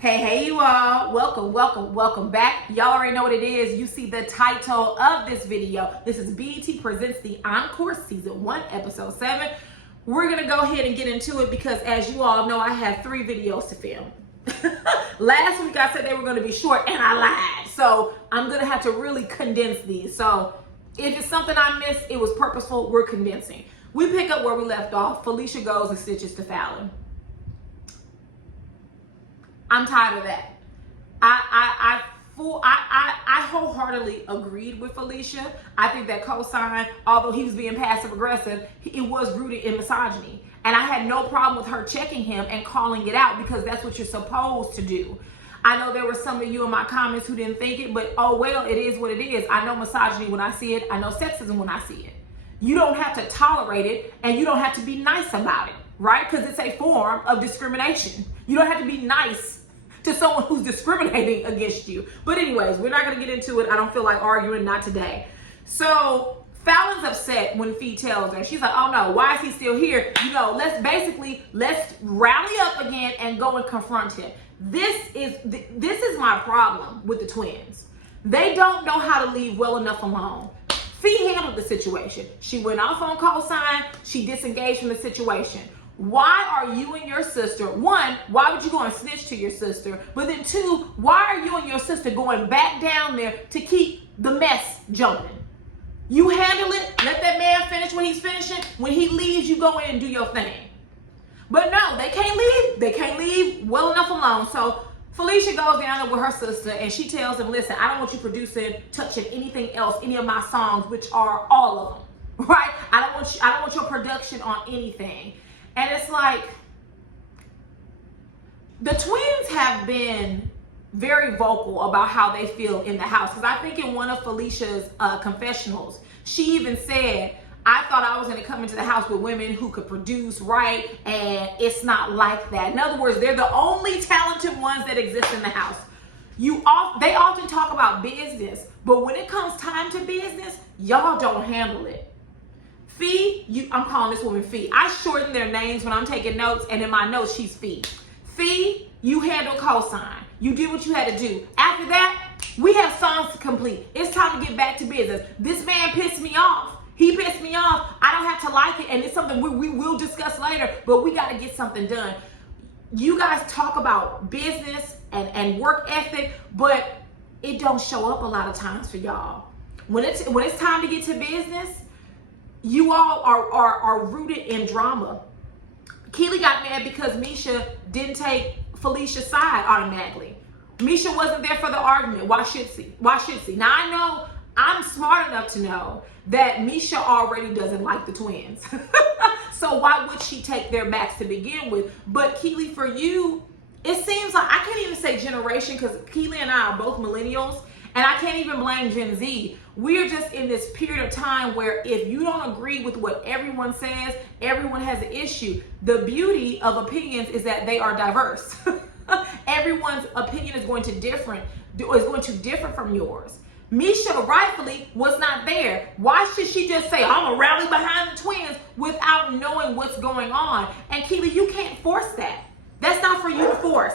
Hey, you all. Welcome back. Y'all already know what it is. You see the title of this video. This is BET Presents the Encore Season 1, Episode 7. We're going to go ahead and get into it because, as you all know, I have 3 videos to film. Last week I said they were going to be short, and I lied. So I'm going to have to really condense these. So if it's something I missed, it was purposeful. We're condensing. We pick up where we left off. Felicia goes and stitches to Fallon. I'm tired of that. I wholeheartedly agreed with Felicia. I think that cosign, although he was being passive aggressive, it was rooted in misogyny. And I had no problem with her checking him and calling it out because that's what you're supposed to do. I know there were some of you in my comments who didn't think it, but oh well, it is what it is. I know misogyny when I see it. I know sexism when I see it. You don't have to tolerate it and you don't have to be nice about it, right? Because it's a form of discrimination. You don't have to be nice to someone who's discriminating against you. But anyways, we're not going to get into it. I don't feel like arguing, not today. So Fallon's upset when Fee tells her. She's like, oh no, why is he still here? You know, let's rally up again and go and confront him. This is my problem with the twins. They don't know how to leave well enough alone. Fee handled the situation. She went off on cosign. She disengaged from the situation. Why are you and your sister, one, why would you go and snitch to your sister? But then two, why are you and your sister going back down there to keep the mess jumping? You handle it, let that man finish when he's finishing. When he leaves, you go in and do your thing. But no, they can't leave. They can't leave well enough alone. So Felicia goes down there with her sister and she tells him, listen, I don't want you producing, touching anything else, any of my songs, which are all of them, right? I don't want your production on anything. And it's like, the twins have been very vocal about how they feel in the house. Because I think in one of Felicia's confessionals, she even said, I thought I was going to come into the house with women who could produce, right? And it's not like that. In other words, they're the only talented ones that exist in the house. They often talk about business, but when it comes time to business, y'all don't handle it. Fee, I'm calling this woman Fee. I shorten their names when I'm taking notes, and in my notes, she's Fee. Fee, you handle cosign. You did what you had to do. After that, we have songs to complete. It's time to get back to business. This man pissed me off. He pissed me off. I don't have to like it, and it's something we will discuss later, but we got to get something done. You guys talk about business and work ethic, but it don't show up a lot of times for y'all. When it's time to get to business, you all are rooted in drama. Keely got mad because Misha didn't take Felicia's side automatically. Misha wasn't there for the argument. Why should she? Now I know I'm smart enough to know that Misha already doesn't like the twins. So why would she take their backs to begin with? But Keely, for you, it seems like, I can't even say generation because Keely and I are both millennials. And I can't even blame Gen Z. We're just in this period of time where if you don't agree with what everyone says, everyone has an issue. The beauty of opinions is that they are diverse. Everyone's opinion is going to differ from yours. Misha rightfully was not there. Why should she just say, I'm gonna rally behind the twins without knowing what's going on? And Keely, you can't force that. That's not for you to force.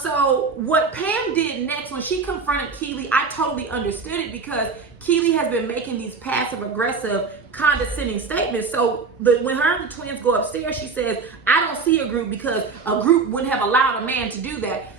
So what Pam did next when she confronted Keely, I totally understood it because Keely has been making these passive aggressive, condescending statements. So when her and the twins go upstairs, she says, I don't see a group because a group wouldn't have allowed a man to do that.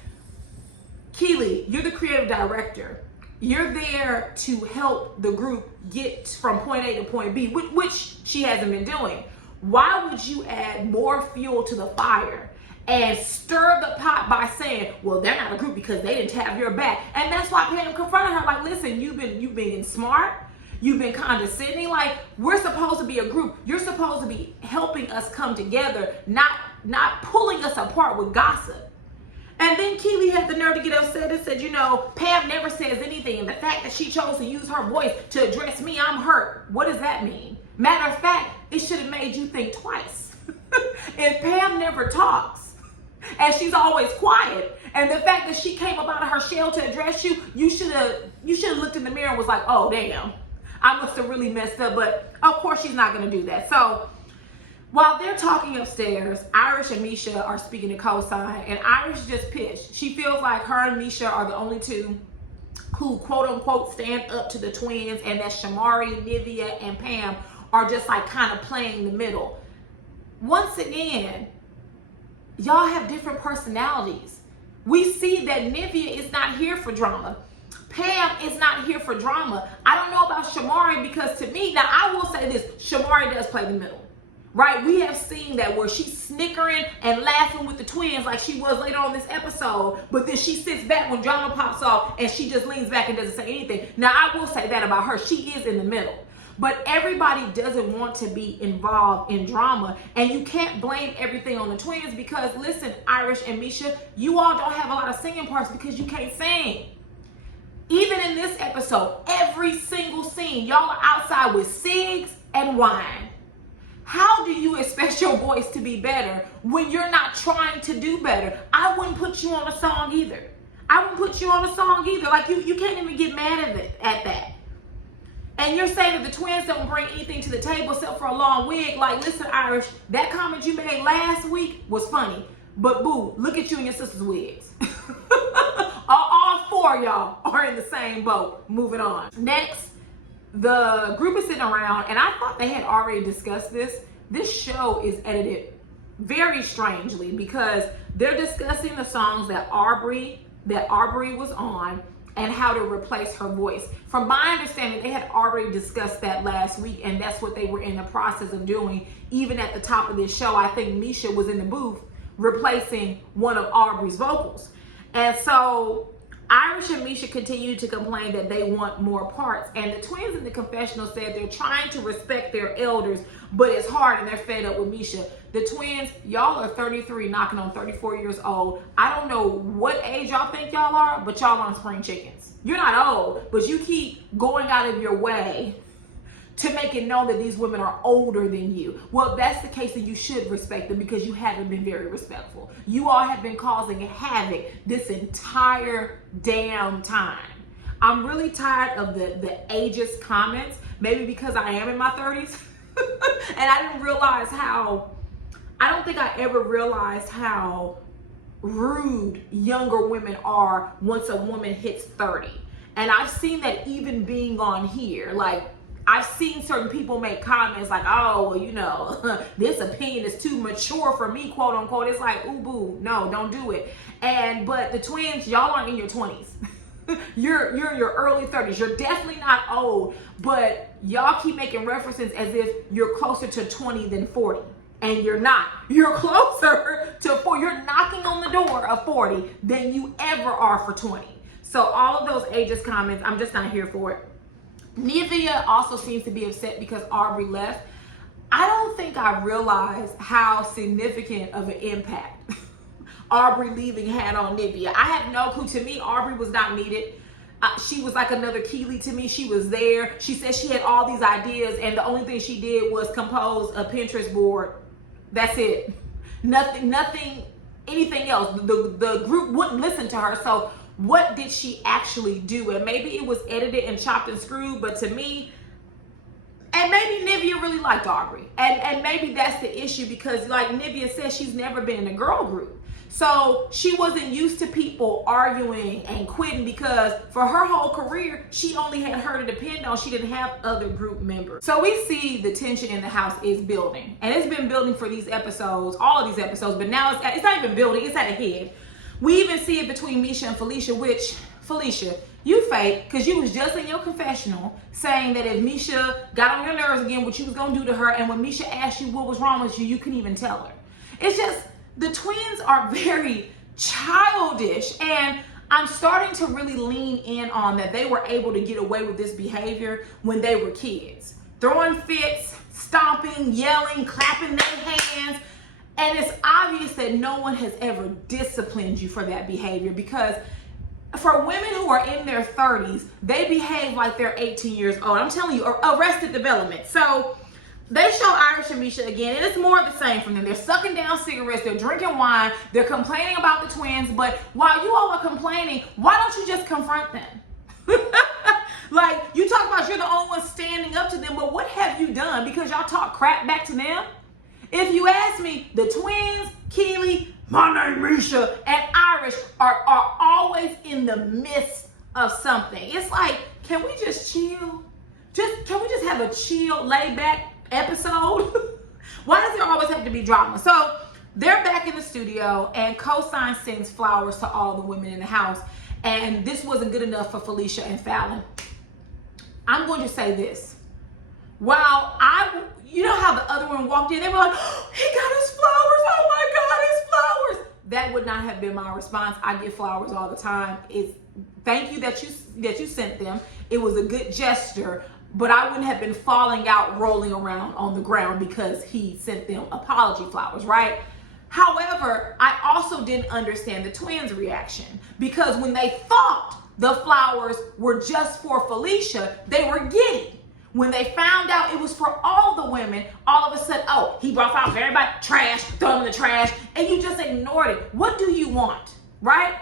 Keely, you're the creative director. You're there to help the group get from point A to point B, which she hasn't been doing. Why would you add more fuel to the fire and stir the pot by saying, well, they're not a group because they didn't have your back? And that's why Pam confronted her like, listen, you've been smart, you've been condescending. Like, we're supposed to be a group. You're supposed to be helping us come together, not pulling us apart with gossip. And then Keely had the nerve to get upset and said, you know, Pam never says anything. And the fact that she chose to use her voice to address me, I'm hurt. What does that mean? Matter of fact, it should have made you think twice. If Pam never talks, and she's always quiet, and the fact that she came up out of her shell to address you, you should have looked in the mirror and was like, oh damn, I must have really messed up. But of course she's not going to do that. So While they're talking upstairs, Irish and Misha are speaking to Cosign, and Irish just pissed. She feels like her and Misha are the only two who quote unquote stand up to the twins, and that Shamari, Nivea, and Pam are just like kind of playing the middle. Once again, y'all have different personalities. We see that Nivea is not here for drama. Pam is not here for drama. I don't know about Shamari, because to me, now I will say this, Shamari does play the middle. Right? We have seen that where she's snickering and laughing with the twins like she was later on this episode, but then she sits back when drama pops off and she just leans back and doesn't say anything. Now, I will say that about her. She is in the middle. But everybody doesn't want to be involved in drama, and you can't blame everything on the twins because, listen, Irish and Misha, you all don't have a lot of singing parts because you can't sing. Even in this episode, every single scene, y'all are outside with cigs and wine. How do you expect your voice to be better when you're not trying to do better? I wouldn't put you on a song either. Like you can't even get mad at that. And you're saying that the twins don't bring anything to the table except for a long wig. Like, listen, Irish, that comment you made last week was funny. But boo, look at you and your sister's wigs. All four of y'all are in the same boat. Moving on. Next, the group is sitting around, and I thought they had already discussed this. This show is edited very strangely because they're discussing the songs that Aubrey was on and how to replace her voice. From my understanding, they had already discussed that last week, and that's what they were in the process of doing. Even at the top of this show, I think Misha was in the booth replacing one of Aubrey's vocals. And so Irish and Misha continue to complain that they want more parts, and the twins in the confessional said they're trying to respect their elders, but it's hard and they're fed up with Misha. The twins, y'all are 33 knocking on 34 years old. I don't know what age y'all think y'all are, but y'all on spring chickens. You're not old, but you keep going out of your way to make it known that these women are older than you. Well, if that's the case, then you should respect them because you haven't been very respectful. You all have been causing havoc this entire damn time. I'm really tired of the ageist comments, maybe because I am in my 30s. And I don't think I ever realized how rude younger women are once a woman hits 30. And I've seen that even being on here. Like, I've seen certain people make comments like, oh, well, you know, this opinion is too mature for me, quote unquote. It's like, ooh, boo, no, don't do it. But the twins, y'all aren't in your 20s. You're in your early 30s. You're definitely not old, but y'all keep making references as if you're closer to 20 than 40. And you're not. You're closer to 40. You're knocking on the door of 40 than you ever are for 20. So all of those ageist comments, I'm just not here for it. Nivea also seems to be upset because Aubrey left. I don't think I realized how significant of an impact Aubrey leaving had on Nivea. I had no clue. To me, Aubrey was not needed. She was like another Keely to me. She was there. She said she had all these ideas, and the only thing she did was compose a Pinterest board. That's it. Nothing, anything else. The group wouldn't listen to her. So what did she actually do? And maybe it was edited and chopped and screwed, but to me, and maybe Nivea really liked Aubrey. And maybe that's the issue because, like Nivea said, she's never been in a girl group. So she wasn't used to people arguing and quitting because for her whole career, she only had her to depend on. She didn't have other group members. So we see the tension in the house is building. And it's been building for these episodes, all of these episodes, but now it's not even building, it's at a head. We even see it between Misha and Felicia, which, Felicia, you fake, because you was just in your confessional saying that if Misha got on your nerves again, what you was going to do to her, and when Misha asked you what was wrong with you, you couldn't even tell her. It's just, the twins are very childish, and I'm starting to really lean in on that they were able to get away with this behavior when they were kids. Throwing fits, stomping, yelling, clapping their hands. And it's obvious that no one has ever disciplined you for that behavior because for women who are in their 30s, they behave like they're 18 years old. I'm telling you, Arrested Development. So they show Irish and Misha again, and it's more of the same from them. They're sucking down cigarettes, they're drinking wine, they're complaining about the twins, but while you all are complaining, why don't you just confront them? Like, you talk about you're the only one standing up to them, but what have you done? Because y'all talk crap back to them? If you ask me, the twins, Keely, my name Misha, and Irish are always in the midst of something. It's like, can we just chill? Can we just have a chill, laid back episode? Why does there always have to be drama? So they're back in the studio, and Cosign sends flowers to all the women in the house. And this wasn't good enough for Felicia and Fallon. I'm going to say this. While you know how the other one walked in, they were like, oh, he got his flowers. Oh my God, his flowers. That would not have been my response. I get flowers all the time. Thank you that you sent them. It was a good gesture, but I wouldn't have been falling out, rolling around on the ground because he sent them apology flowers, right? However, I also didn't understand the twins' reaction, because when they thought the flowers were just for Felicia, they were giddy. When they found out it was for all the women, all of a sudden, oh, he brought flowers for everybody, trash, throw them in the trash, and you just ignored it. What do you want, right?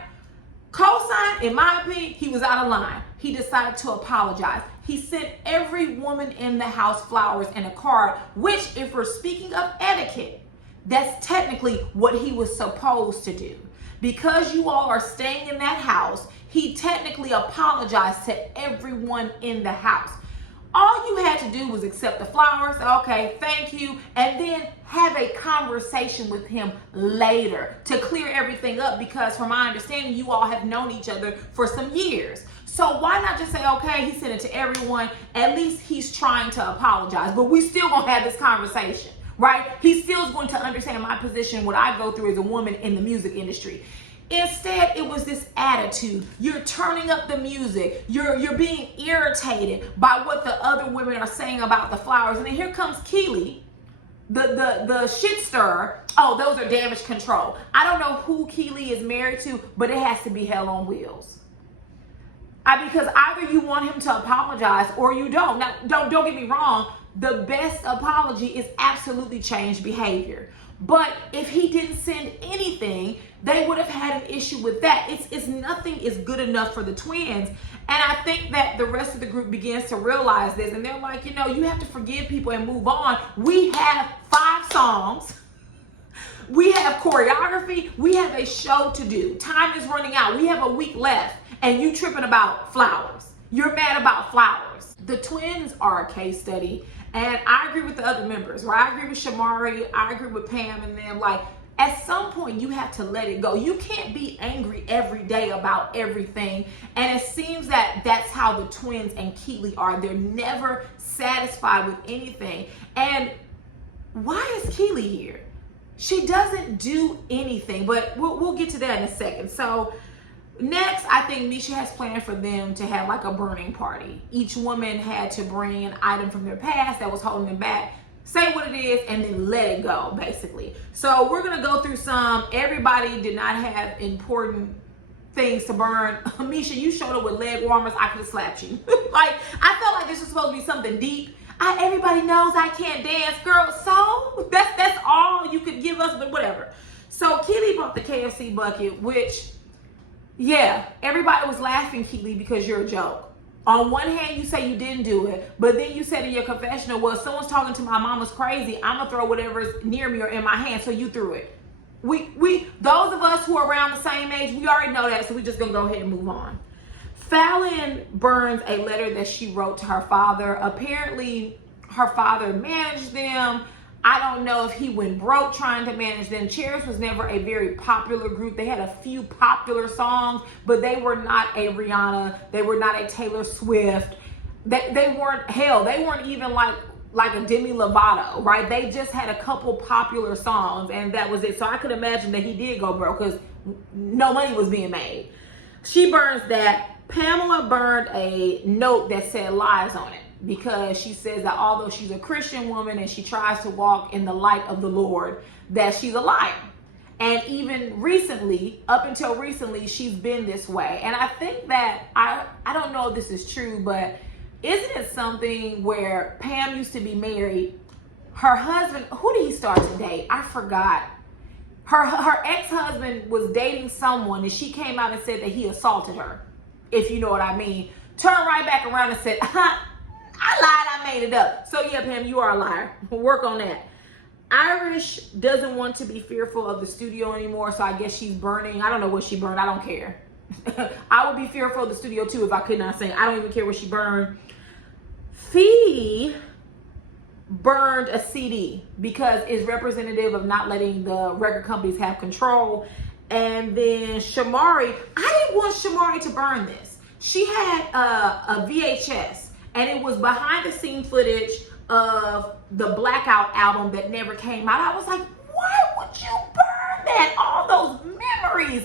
Cosign, in my opinion, he was out of line. He decided to apologize. He sent every woman in the house flowers and a card, which, if we're speaking of etiquette, that's technically what he was supposed to do. Because you all are staying in that house, he technically apologized to everyone in the house. All you had to do was accept the flowers, okay, thank you, and then have a conversation with him later to clear everything up, because from my understanding, you all have known each other for some years. So why not just say, okay, he sent it to everyone, at least he's trying to apologize, but we still gonna have this conversation, right? He still is going to understand my position, what I go through as a woman in the music industry. Instead, it was this attitude. You're turning up the music. You're being irritated by what the other women are saying about the flowers. And then here comes Keely, the shit stirrer. Oh, those are damage control. I don't know who Keely is married to, but it has to be hell on wheels. Because either you want him to apologize or you don't. Now, don't get me wrong. The best apology is absolutely change behavior. But if he didn't send anything, they would have had an issue with that. It's nothing is good enough for the twins. And I think that the rest of the group begins to realize this. And they're like, you know, you have to forgive people and move on. We have 5 songs. We have choreography. We have a show to do. Time is running out. We have a week left. And you tripping about flowers. You're mad about flowers. The twins are a case study. And I agree with the other members, right? I agree with Shamari. I agree with Pam and them. Like, at some point, you have to let it go. You can't be angry every day about everything. And it seems that that's how the twins and Keely are. They're never satisfied with anything. And why is Keely here? She doesn't do anything, but we'll get to that in a second. So next, I think Misha has planned for them to have like a burning party. Each woman had to bring an item from their past that was holding them back, say what it is, and then let it go, basically. So we're going to go through some. Everybody did not have important things to burn. Misha, you showed up with leg warmers. I could have slapped you. Like, I felt like this was supposed to be something deep. Everybody knows I can't dance, girl. So that's all you could give us, but whatever. So Keely bought the KFC bucket, which, yeah, everybody was laughing, Keely, because you're a joke. On one hand, you say you didn't do it, but then you said in your confessional, well, if someone's talking to my mama's crazy, I'm gonna throw whatever's near me or in my hand, so you threw it. We those of us who are around the same age, we already know that, so we just gonna go ahead and move on. Fallon burns a letter that she wrote to her father. Apparently, her father managed them. I don't know if he went broke trying to manage them. Cherish was never a very popular group. They had a few popular songs, but they were not a Rihanna. They were not a Taylor Swift. They weren't, hell, they weren't even like a Demi Lovato, right? They just had a couple popular songs, and that was it. So I could imagine that he did go broke because no money was being made. She burns that. Pamela burned a note that said lies on it, because she says that although she's a Christian woman and she tries to walk in the light of the Lord, that she's a liar. And even recently, up until recently, she's been this way. And I think that, I don't know if this is true, but isn't it something where Pam used to be married? Her husband, who did he start to date? I forgot. Her ex-husband was dating someone, and she came out and said that he assaulted her, if you know what I mean. Turned right back around and said, I lied, I made it up. So yeah, Pam, you are a liar. Work on that. Irish doesn't want to be fearful of the studio anymore, so I guess she's burning. I don't know what she burned. I don't care. I would be fearful of the studio too if I could not sing. I don't even care what she burned. Fee burned a CD because it's representative of not letting the record companies have control. And then Shamari, I didn't want Shamari to burn this. She had a VHS, and it was behind the scene footage of the Blackout album that never came out. I was like, why would you burn that? All those memories.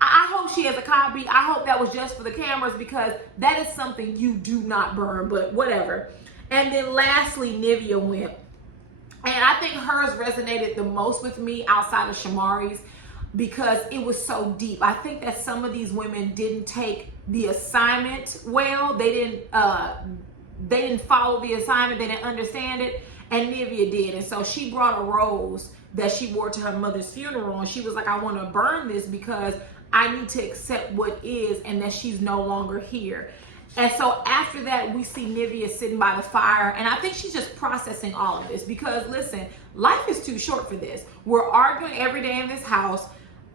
I hope she has a copy. I hope that was just for the cameras, because that is something you do not burn, but whatever. And then lastly, Nivea went. And I think hers resonated the most with me outside of Shamari's, because it was so deep. I think that some of these women didn't take the assignment well. They didn't follow the assignment. They didn't understand it. And Nivea did. And so she brought a rose that she wore to her mother's funeral. And she was like, I want to burn this because I need to accept what is and that she's no longer here. And so after that, we see Nivea sitting by the fire. And I think she's just processing all of this because, listen, life is too short for this. We're arguing every day in this house.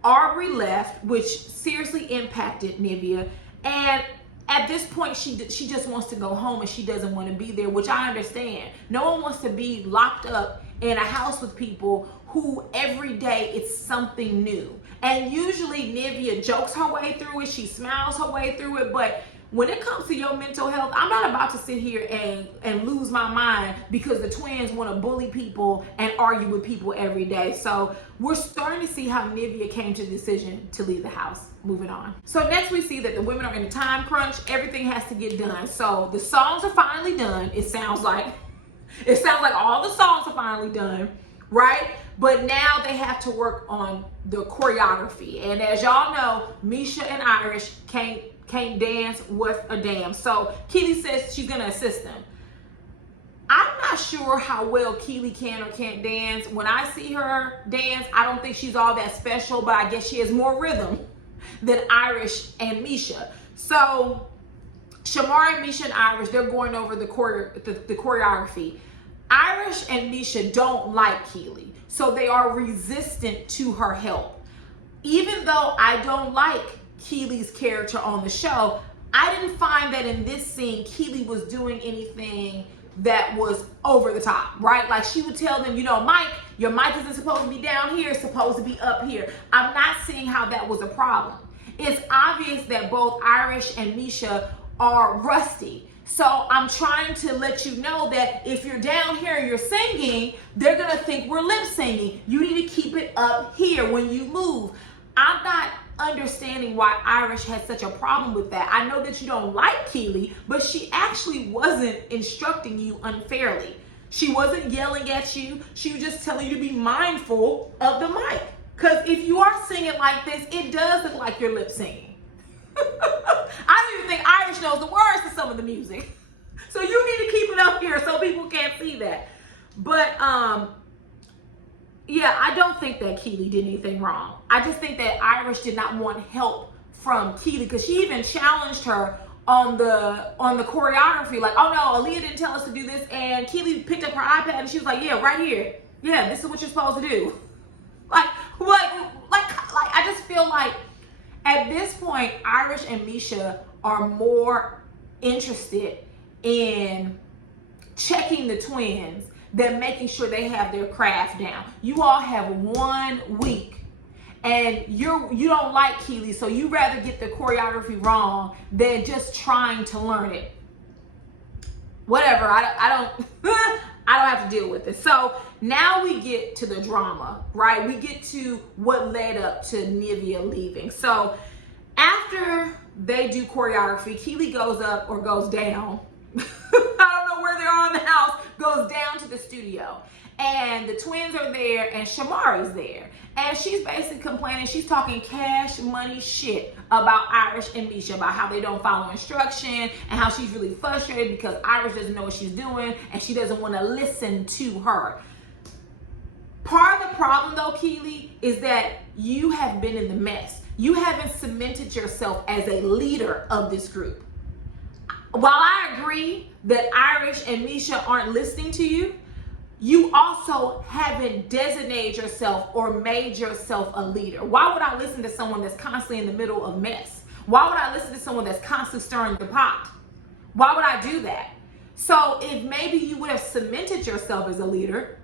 Aubrey left, which seriously impacted Nivea. And at this point, she just wants to go home and she doesn't want to be there, which I understand. No one wants to be locked up in a house with people who every day it's something new. And usually Nivea jokes her way through it. She smiles her way through it. But when it comes to your mental health, I'm not about to sit here and lose my mind because the twins want to bully people and argue with people every day. So we're starting to see how Nivea came to the decision to leave the house. Moving on. So next we see that the women are in a time crunch. Everything has to get done. So the songs are finally done. It sounds like all the songs are finally done, right? But now they have to work on the choreography. And as y'all know, Misha and Irish can't dance worth a damn. So Keely says she's gonna assist them. I'm not sure how well Keely can or can't dance. When I see her dance, I don't think she's all that special, but I guess she has more rhythm than Irish and Misha. So Shamari, Misha, and Irish, they're going over the choreography. Irish and Misha don't like Keely, so they are resistant to her help. Even though I don't like Keely's character on the show, I didn't find that in this scene Keely was doing anything that was over the top, right? Like she would tell them, you know, Mike, your mic isn't supposed to be down here, it's supposed to be up here. I'm not seeing how that was a problem. It's obvious that both Irish and Misha are rusty. So I'm trying to let you know that if you're down here and you're singing, they're gonna think we're lip singing. You need to keep it up here when you move. I'm not understanding why Irish had such a problem with that. I know that you don't like Keely, but she actually wasn't instructing you unfairly. She wasn't yelling at you. She was just telling you to be mindful of the mic. Because if you are singing like this, it does look like you're lip singing. I don't even think Irish knows the words to some of the music. So you need to keep it up here so people can't see that. But yeah, I don't think that Keely did anything wrong. I just think that Irish did not want help from Keely because she even challenged her on the choreography. Like, oh no, Aaliyah didn't tell us to do this. And Keely picked up her iPad and she was like, yeah, right here. Yeah, this is what you're supposed to do. Like, I just feel like at this point, Irish and Misha are more interested in checking the twins than making sure they have their craft down. You all have 1 week and you don't like Keely, so you rather get the choreography wrong than just trying to learn it. Whatever, I don't have to deal with it. So now we get to the drama, right? We get to what led up to Nivea leaving. So after they do choreography, Keely goes up or goes down. I don't know where they are in the house, goes down to the studio. And the twins are there and Shamari's there. And she's basically complaining. She's talking cash money shit about Irish and Misha, about how they don't follow instruction and how she's really frustrated because Irish doesn't know what she's doing and she doesn't want to listen to her. Part of the problem though, Keely, is that you have been in the mess. You haven't cemented yourself as a leader of this group. While I agree that Irish and Misha aren't listening to you, you also haven't designated yourself or made yourself a leader. Why would I listen to someone that's constantly in the middle of mess? Why would I listen to someone that's constantly stirring the pot? Why would I do that? So if maybe you would have cemented yourself as a leader,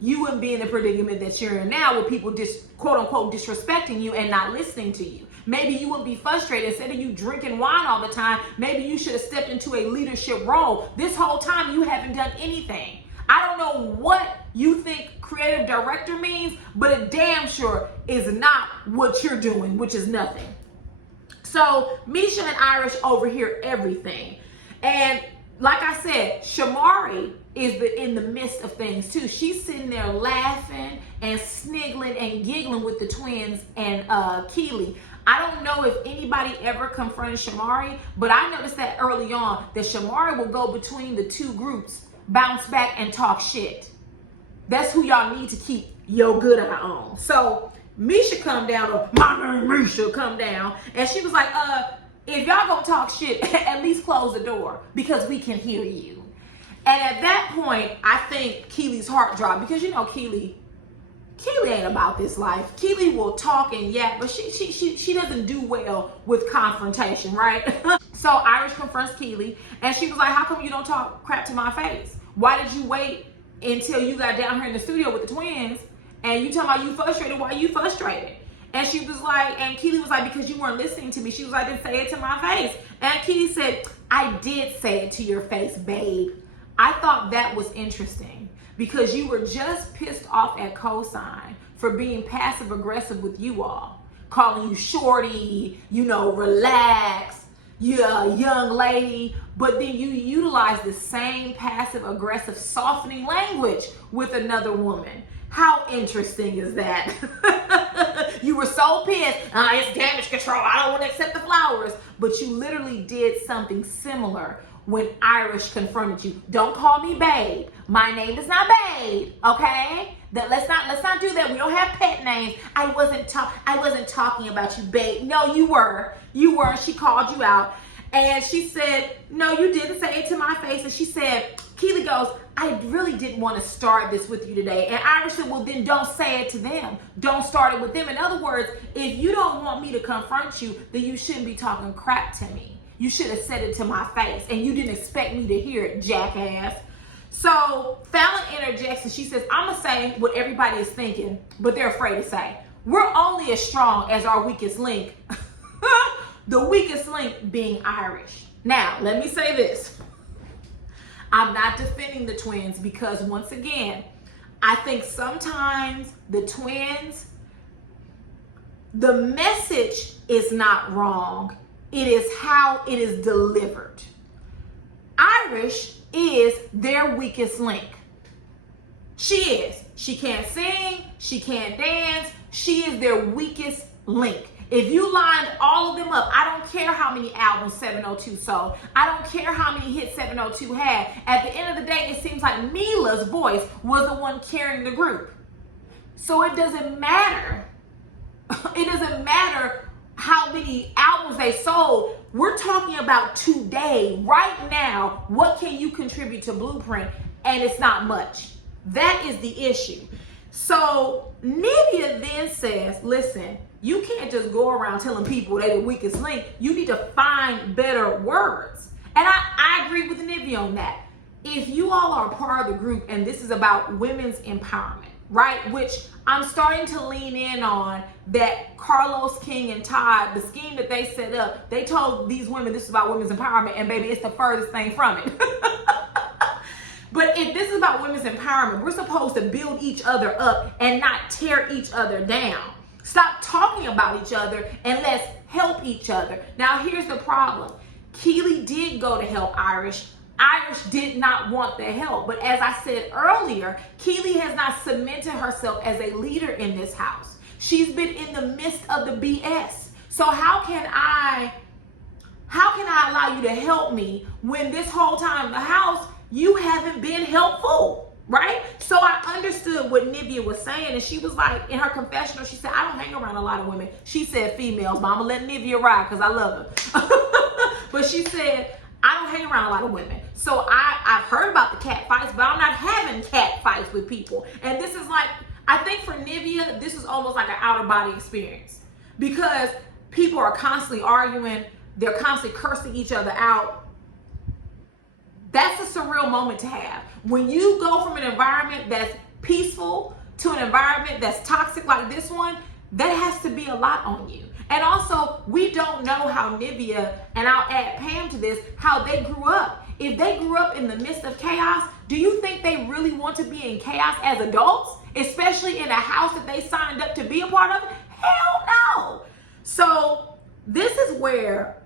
you wouldn't be in the predicament that you're in now with people quote unquote disrespecting you and not listening to you. Maybe you wouldn't be frustrated. Instead of you drinking wine all the time, maybe you should have stepped into a leadership role. This whole time you haven't done anything. I don't know what you think creative director means, but it damn sure is not what you're doing, which is nothing. So Misha and Irish overhear everything. And like I said, Shamari is in the midst of things too. She's sitting there laughing and sniggling and giggling with the twins and Keely. I don't know if anybody ever confronted Shamari, but I noticed that early on that Shamari will go between the two groups, bounce back and talk shit. That's who y'all need to keep your good eye on. So Misha come down, or my name Misha come down, and she was like, if y'all gonna talk shit, at least close the door because we can hear you. And at that point, I think Keely's heart dropped because you know Keely ain't about this life. Keely will talk and yap, but she doesn't do well with confrontation, right? So Irish confronts Keely, and she was like, how come you don't talk crap to my face? Why did you wait until you got down here in the studio with the twins and you talking about you frustrated? Why you frustrated? And she was like, and Keely was like, because you weren't listening to me. She was like, then say it to my face. And Keely said, I did say it to your face, babe. I thought that was interesting because you were just pissed off at Cosign for being passive aggressive with you all, calling you shorty, you know, relax, you're a young lady, but then you utilize the same passive aggressive softening language with another woman. How interesting is that? You were so pissed, it's damage control, I don't want to accept the flowers, but you literally did something similar when Irish confronted you. Don't call me babe. My name is not babe, okay? Let's not do that. We don't have pet names. I wasn't talking about you, babe. No, you were. She called you out. And she said, no, you didn't say it to my face. And she said, Keely goes, I really didn't want to start this with you today. And Irish said, well, then don't say it to them. Don't start it with them. In other words, if you don't want me to confront you, then you shouldn't be talking crap to me. You should have said it to my face, and you didn't expect me to hear it, jackass. So Fallon interjects, and she says, I'm going to say what everybody is thinking, but they're afraid to say. We're only as strong as our weakest link. The weakest link being Irish. Now, let me say this. I'm not defending the twins because, once again, I think sometimes the twins, the message is not wrong. It is how it is delivered. Irish is their weakest link. She is. She can't sing. She can't dance. She is their weakest link. If you lined all of them up, I don't care how many albums 702 sold. I don't care how many hits 702 had. At the end of the day, it seems like Mila's voice was the one carrying the group. So it doesn't matter. It doesn't matter how many albums they sold. We're talking about today, right now. What can you contribute to Blueprint? And it's not much. That is the issue. So Nivea then says, listen, you can't just go around telling people they're the weakest link. You need to find better words. And I agree with Nivea on that. If you all are part of the group and this is about women's empowerment, right? Which I'm starting to lean in on that Carlos, King, and Todd, the scheme that they set up, they told these women this is about women's empowerment, and baby, it's the furthest thing from it. But if this is about women's empowerment, we're supposed to build each other up and not tear each other down. Stop talking about each other and let's help each other. Now, here's the problem. Keely did go to help Irish. Irish did not want the help. But as I said earlier, Keely has not cemented herself as a leader in this house. She's been in the midst of the BS. So how can I allow you to help me when this whole time in the house, you haven't been helpful, right? So I understood what Nivea was saying, and she was like, in her confessional, she said, I don't hang around a lot of women. She said females, but I'm gonna let Nivea ride because I love her. But she said, I don't hang around a lot of women. So I've heard about the cat fights, but I'm not having cat fights with people. And this is like, I think for Nivea, this is almost like an outer body experience because people are constantly arguing. They're constantly cursing each other out. That's a surreal moment to have. When you go from an environment that's peaceful to an environment that's toxic like this one, that has to be a lot on you. And also, we don't know how Nivea, and I'll add Pam to this, how they grew up. If they grew up in the midst of chaos, do you think they really want to be in chaos as adults? Especially in a house that they signed up to be a part of? Hell no. So this is where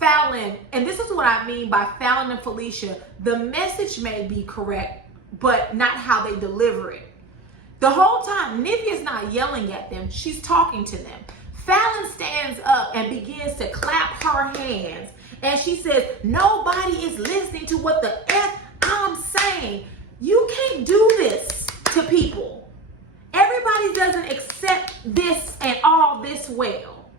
Fallon, and this is what I mean by Fallon and Felicia, the message may be correct, but not how they deliver it. The whole time, Nivea's not yelling at them, she's talking to them. Fallon stands up and begins to clap her hands. And she says, nobody is listening to what the F I'm saying. You can't do this to people. Everybody doesn't accept this and all this well.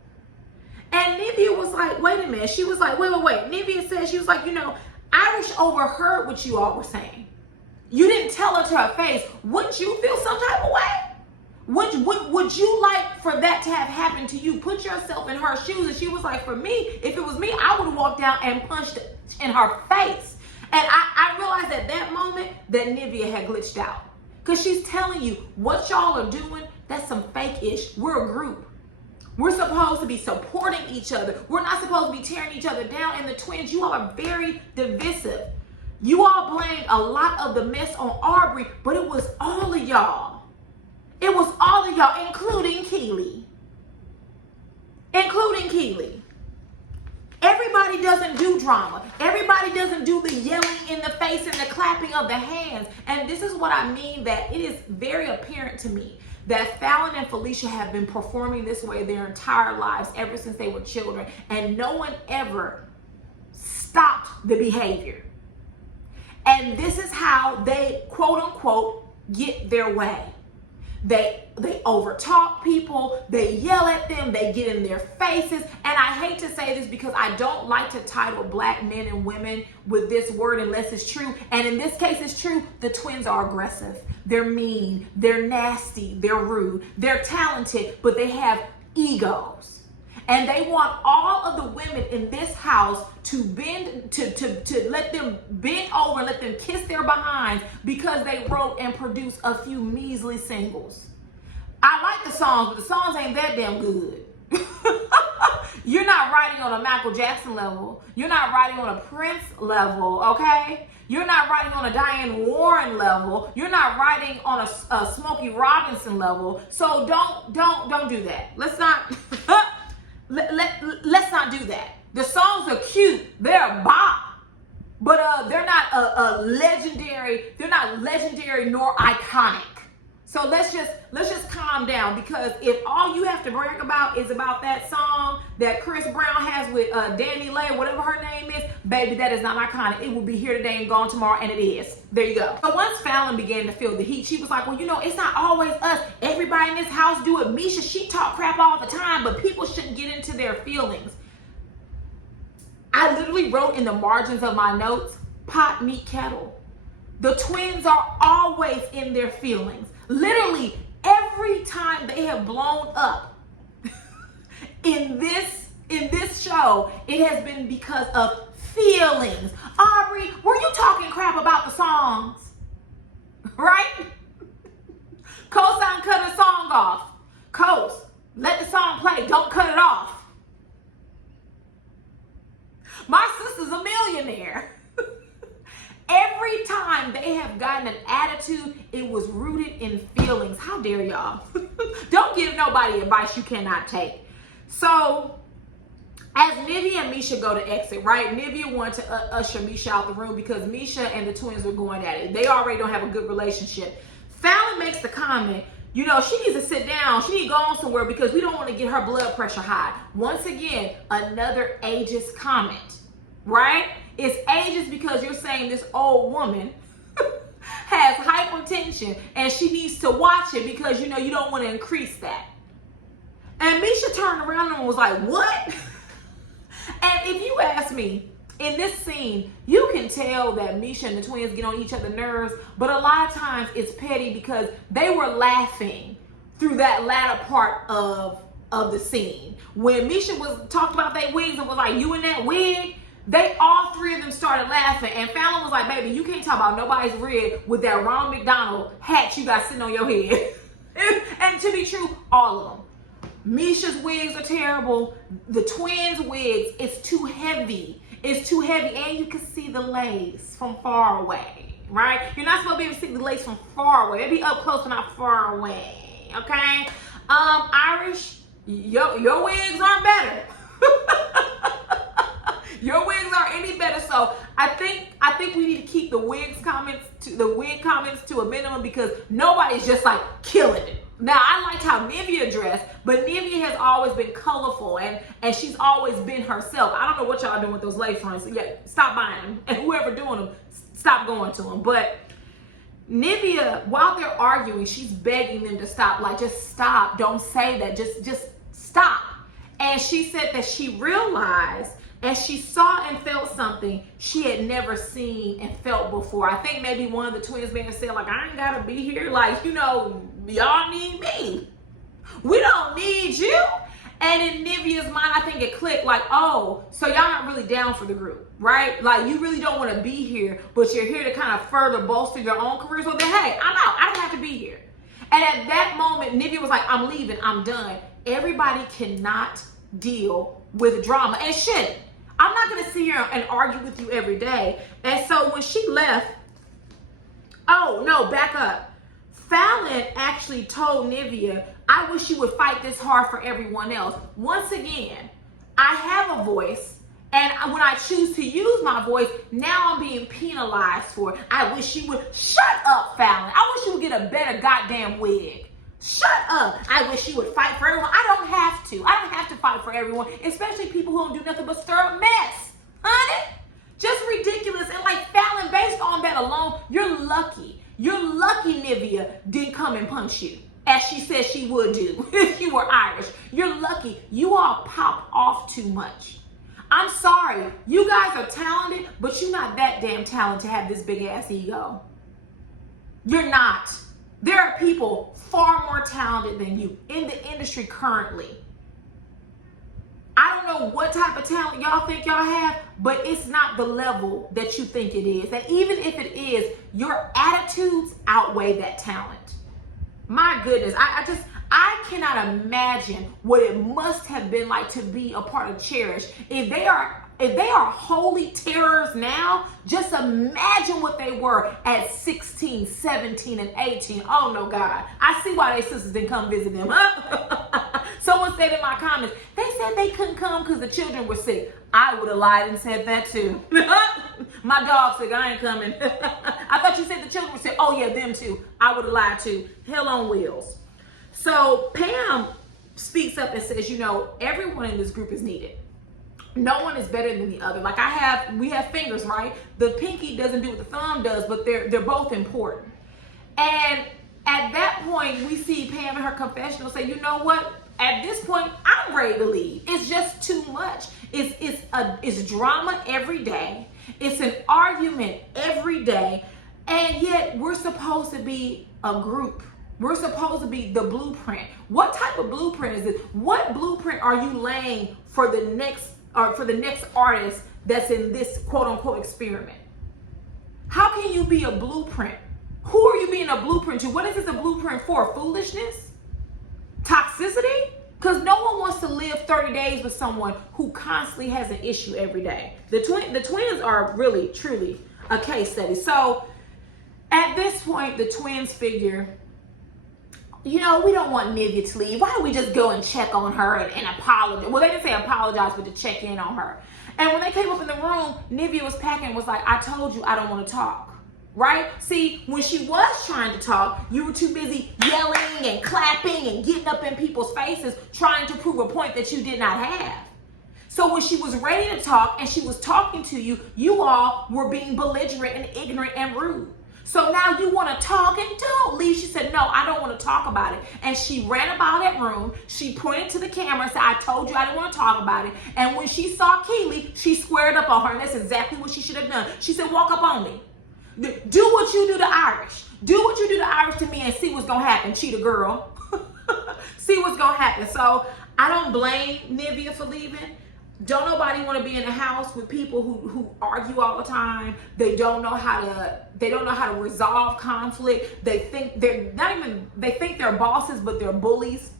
And Nivea was like, wait a minute. She was like, wait. Nivea said, she was like, Irish overheard what you all were saying. You didn't tell her to her face. Wouldn't you feel some type of way? Would you like for that to have happened to you? Put yourself in her shoes. And she was like, for me, if it was me, I would have walked down and punched in her face. And I realized at that moment that Nivea had glitched out. Because she's telling you, what y'all are doing, that's some fake-ish. We're a group. We're supposed to be supporting each other. We're not supposed to be tearing each other down. And the twins, you all are very divisive. You all blamed a lot of the mess on Aubrey, but it was all of y'all. It was all of y'all, including Keely. Everybody doesn't do drama. Everybody doesn't do the yelling in the face and the clapping of the hands. And this is what I mean, that it is very apparent to me that Fallon and Felicia have been performing this way their entire lives ever since they were children. And no one ever stopped the behavior. And this is how they, quote unquote, get their way. They overtalk people, they yell at them, they get in their faces. And I hate to say this because I don't like to title black men and women with this word unless it's true. And in this case, it's true. The twins are aggressive. They're mean. They're nasty. They're rude. They're talented, but they have egos. And they want all of the women in this house to bend, to let them bend over, let them kiss their behinds because they wrote and produced a few measly singles. I like the songs, but the songs ain't that damn good. You're not writing on a Michael Jackson level. You're not writing on a Prince level, okay? You're not writing on a Diane Warren level. You're not writing on a Smokey Robinson level. So don't do that. Let's not let's not do that. The songs are cute. They're a bop. But they're not a legendary. They're not legendary nor iconic. So let's just calm down, because if all you have to brag about is about that song that Chris Brown has with Danny Lay, whatever her name is, baby, that is not iconic. It will be here today and gone tomorrow, and it is. There you go. So once Fallon began to feel the heat, she was like, well, it's not always us. Everybody in this house do it. Misha, she talk crap all the time, but people shouldn't get into their feelings. I literally wrote in the margins of my notes, pot, meet, kettle. The twins are always in their feelings. Literally, every time they have blown up in this show, it has been because of feelings. Aubrey, were you talking crap about the songs? Right? Cosign cut a song off. Cos, let the song play. Don't cut it off. My sister's a millionaire. Every time they have gotten an attitude, it was rooted in feelings. How dare y'all? Don't give nobody advice you cannot take. So, as Nivea and Misha go to exit, right? Nivea wanted to usher Misha out the room because Misha and the twins were going at it. They already don't have a good relationship. Fallon makes the comment, she needs to sit down. She needs to go on somewhere because we don't want to get her blood pressure high. Once again, another ageist comment, right? It's ageist because you're saying this old woman has hypertension and she needs to watch it because, you don't want to increase that. And Misha turned around and was like, what? And if you ask me, in this scene, you can tell that Misha and the twins get on each other's nerves, but a lot of times it's petty because they were laughing through that latter part of the scene. When Misha was talked about their wigs and was like, you in that wig? They all three of them started laughing, and Fallon was like, baby, you can't talk about nobody's wig with that Ronald McDonald hat you got sitting on your head. And to be true, all of them. Misha's wigs are terrible. The twins' wigs, it's too heavy. It's too heavy, and you can see the lace from far away, right? You're not supposed to be able to see the lace from far away. It'd be up close but not far away, okay? Irish, your wigs aren't better. Your wigs aren't any better. So I think we need to keep the wig comments to a minimum because nobody's just like killing it. Now, I liked how Nivea dressed, but Nivea has always been colorful and she's always been herself. I don't know what y'all doing with those lace fronts. Yeah, stop buying them. And whoever doing them, stop going to them. But Nivea, while they're arguing, she's begging them to stop. Like, just stop. Don't say that. Just stop. And she said that she realized as she saw and felt something she had never seen and felt before. I think maybe one of the twins may have said, like, I ain't gotta be here. Like, you know, y'all need me. We don't need you. And in Nivea's mind, I think it clicked like, oh, so y'all not really down for the group, right? Like, you really don't want to be here, but you're here to kind of further bolster your own careers. Well, then, hey, I'm out. I don't have to be here. And at that moment, Nivea was like, I'm leaving. I'm done. Everybody cannot deal with drama and shit. I'm not going to sit here and argue with you every day. And so when she left, oh, no, back up. Fallon actually told Nivea, I wish you would fight this hard for everyone else. Once again, I have a voice, and when I choose to use my voice, now I'm being penalized for it. I wish you would, shut up, Fallon. I wish you would get a better goddamn wig. Shut up. I wish you would fight for everyone. I don't have to. I don't have to fight for everyone, especially people who don't do nothing but stir up mess. Honey? Just ridiculous. And like Fallon, based on that alone, you're lucky. You're lucky Nivea didn't come and punch you, as she said she would do if you were Irish. You're lucky. You all pop off too much. I'm sorry. You guys are talented, but you're not that damn talented to have this big ass ego. You're not. There are people far more talented than you in the industry currently. I don't know what type of talent y'all think y'all have, but it's not the level that you think it is. And even if it is, your attitudes outweigh that talent. My goodness, I cannot imagine what it must have been like to be a part of Cherish. If they are holy terrors now, just imagine what they were at 16, 17, and 18. Oh no, God. I see why their sisters didn't come visit them. Someone said in my comments, they said they couldn't come because the children were sick. I would have lied and said that too. My dog said, I ain't coming. I thought you said the children were sick. Oh yeah, them too. I would have lied too. Hell on wheels. So Pam speaks up and says, you know, everyone in this group is needed. No one is better than the other. Like we have fingers, right? The pinky doesn't do what the thumb does, but they're both important. And at that point, we see Pam in her confessional say, you know what? At this point, I'm ready to leave. It's just too much. It's drama every day. It's an argument every day. And yet we're supposed to be a group. We're supposed to be the blueprint. What type of blueprint is it? What blueprint are you laying for the next artist that's in this quote unquote experiment? How can you be a blueprint? Who are you being a blueprint to? What is this a blueprint for? Foolishness? Toxicity? Because no one wants to live 30 days with someone who constantly has an issue every day. The twins are really, truly a case study. So at this point, the twins figure, you know, we don't want Nivea to leave. Why don't we just go and check on her and apologize? Well, they didn't say apologize, but to check in on her. And when they came up in the room, Nivea was packing and was like, I told you I don't want to talk. Right? See, when she was trying to talk, you were too busy yelling and clapping and getting up in people's faces, trying to prove a point that you did not have. So when she was ready to talk and she was talking to you, you all were being belligerent and ignorant and rude. So now you want to talk, and don't leave. She said, no, I don't want to talk about it. And she ran about that room. She pointed to the camera and said, I told you I didn't want to talk about it. And when she saw Keely, she squared up on her, and that's exactly what she should have done. She said, walk up on me. Do what you do to Irish. Do what you do to Irish to me and see what's going to happen, cheetah girl. See what's going to happen. So I don't blame Nivea for leaving. Don't nobody want to be in a house with people who argue all the time. They don't know how to resolve conflict. They think they're bosses, but they're bullies.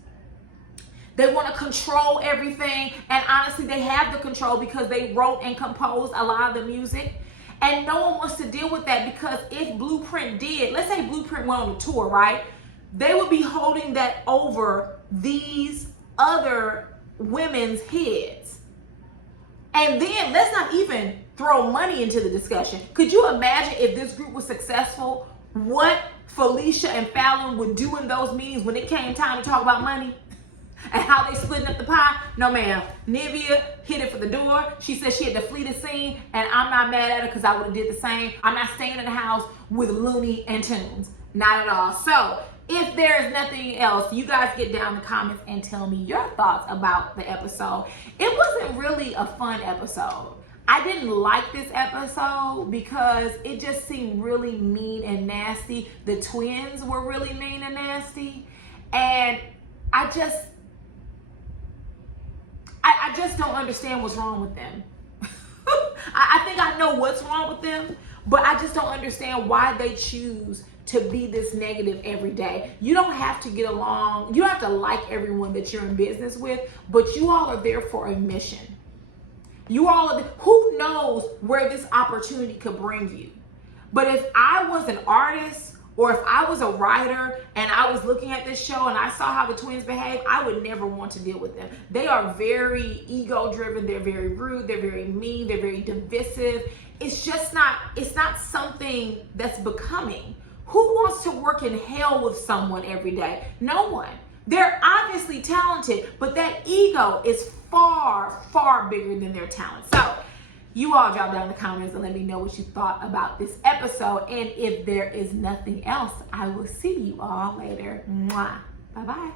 They want to control everything. And honestly, they have the control because they wrote and composed a lot of the music. And no one wants to deal with that, because if Blueprint did, let's say Blueprint went on a tour, right? They would be holding that over these other women's heads. And then let's not even throw money into the discussion. Could you imagine if this group was successful, what Felicia and Fallon would do in those meetings when it came time to talk about money? And how they splitting up the pie? No, ma'am. Nivea hit it for the door. She said she had to flee the scene, and I'm not mad at her because I would have did the same. I'm not staying in the house with Looney and Tunes. Not at all. So if there's nothing else, you guys get down in the comments and tell me your thoughts about the episode. It wasn't really a fun episode. I didn't like this episode because it just seemed really mean and nasty. The twins were really mean and nasty. And I just don't understand what's wrong with them. I think I know what's wrong with them, but I just don't understand why they choose to be this negative every day. You don't have to get along. You don't have to like everyone that you're in business with, but you all are there for a mission. You all are, who knows where this opportunity could bring you. But if I was an artist, or if I was a writer and I was looking at this show and I saw how the twins behave, I would never want to deal with them. They are very ego-driven. They're very rude. They're very mean. They're very divisive. It's not something that's becoming. Who wants to work in hell with someone every day? No one. They're obviously talented, but that ego is far, far bigger than their talent. So you all drop down in the comments and let me know what you thought about this episode. And if there is nothing else, I will see you all later. Mwah. Bye-bye.